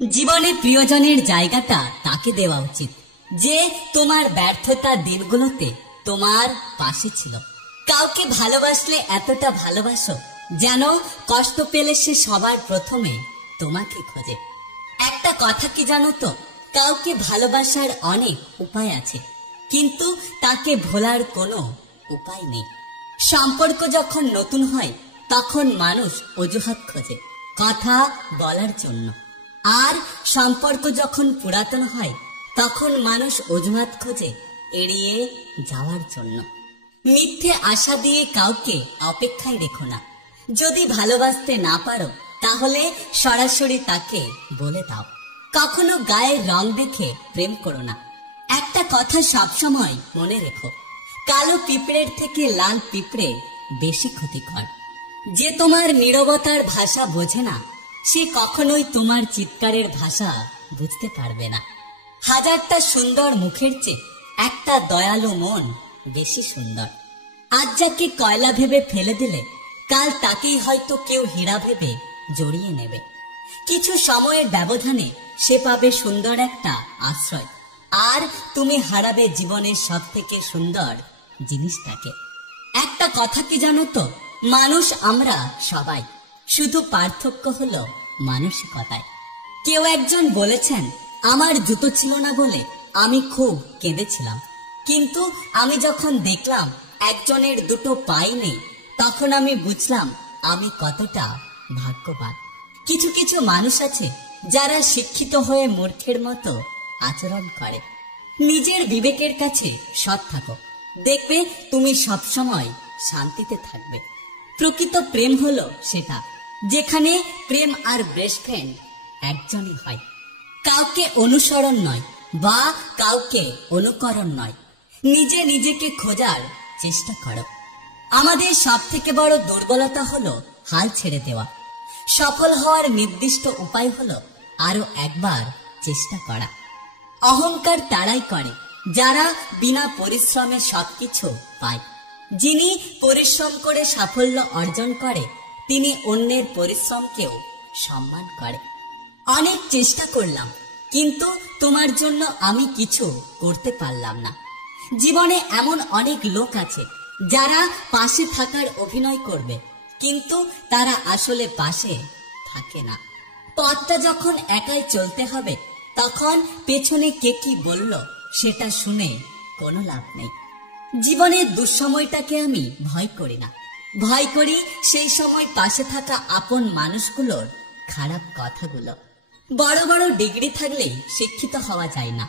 জীবনে প্রিয়জনের জায়গাটা তাকে দেওয়া উচিত যে তোমার ব্যর্থতা দিনগুলোতে তোমার পাশে ছিল। কাউকে ভালোবাসলে এতটা ভালোবাসো যেন কষ্ট পেলে সে সবার প্রথমে তোমাকে খোঁজে। একটা কথা কি জানো তো, কাউকে ভালোবাসার অনেক উপায় আছে, কিন্তু তাকে ভোলার কোনো উপায় নেই। সম্পর্ক যখন নতুন হয় তখন মানুষ অজুহাত খোঁজে কথা বলার জন্য, আর সম্পর্ক যখন পুরাতন হয় তখন মানুষ অজুহাত খোঁজে এড়িয়ে যাওয়ার জন্য। মিথ্যে আশা দিয়ে কাউকে অপেক্ষায় রেখো না। যদি ভালোবাসতে না পারো তাহলে সরাসরি তাকে বলে দাও। কখনো গায়ের রং দেখে প্রেম করো না। একটা কথা সবসময় মনে রেখো, কালো পিঁপড়ের থেকে লাল পিঁপড়ে বেশি ক্ষতিকর। যে তোমার নীরবতার ভাষা বোঝে না সে কখনোই তোমার চিৎকারের ভাষা বুঝতে পারবে না। হাজারটা সুন্দর মুখের চেয়ে একটা দয়ালু মন বেশি সুন্দর। আজ যাকে কয়লা ভেবে ফেলে দিলে কাল তাকেই হয়তো কেউ হীরা ভেবে জড়িয়ে নেবে। কিছু সময়ের ব্যবধানে সে পাবে সুন্দর একটা আশ্রয়, আর তুমি হারাবে জীবনের সব থেকে সুন্দর জিনিসটাকে। একটা কথা কি জানো তো, মানুষ আমরা সবাই, শুধু পার্থক্য হলো মানসিকতায়। কেউ একজন বলেছেন, আমার জুতো ছিল না বলে আমি খুব কেঁদেছিলাম, কিন্তু আমি যখন দেখলাম একজনের দুটো পাই নেই তখন আমি বুঝলাম আমি কতটা ভাগ্যবান। কিছু কিছু মানুষ আছে যারা শিক্ষিত হয়ে মূর্খের মতো আচরণ করে। নিজের বিবেকের কাছে সৎ থাকো, দেখবে তুমি সবসময় শান্তিতে থাকবে। প্রকৃত প্রেম হলো সেটা যেখানে প্রেম আর বেস্ট ফ্রেন্ড একজনই হয়। কাউকে অনুসরণ নয় বা কাউকে অনুকরণ নয়, নিজে নিজেকে খোঁজার চেষ্টা করো। আমাদের সব থেকে বড় দুর্বলতা হলো হাল ছেড়ে দেওয়া। সফল হওয়ার নির্দিষ্ট উপায় হলো আরো একবার চেষ্টা করা। অহংকার তারাই করে যারা বিনা পরিশ্রমে সবকিছু পায়। যিনি পরিশ্রম করে সাফল্য অর্জন করে তিনি অন্যের পরিশ্রমকেও সম্মান করে। অনেক চেষ্টা করলাম কিন্তু তোমার জন্য আমি কিছু করতে পারলাম না। জীবনে এমন অনেক লোক আছে যারা পাশে থাকার অভিনয় করবে কিন্তু তারা আসলে পাশে থাকে না। পথটা যখন একাই চলতে হবে তখন পেছনে কে কি বলল সেটা শুনে কোনো লাভ নেই। জীবনের দুঃসময়টাকে আমি ভয় করি না, ভয় করি সেই সময় পাশে থাকা আপন মানুষগুলোর খারাপ কথাগুলো। বড় বড় ডিগ্রি থাকলেই শিক্ষিত হওয়া যায় না।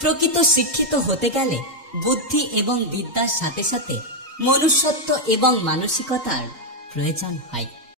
প্রকৃত শিক্ষিত হতে গেলে বুদ্ধি এবং বিদ্যার সাথে সাথে মনুষ্যত্ব এবং মানসিকতার প্রয়োজন হয়।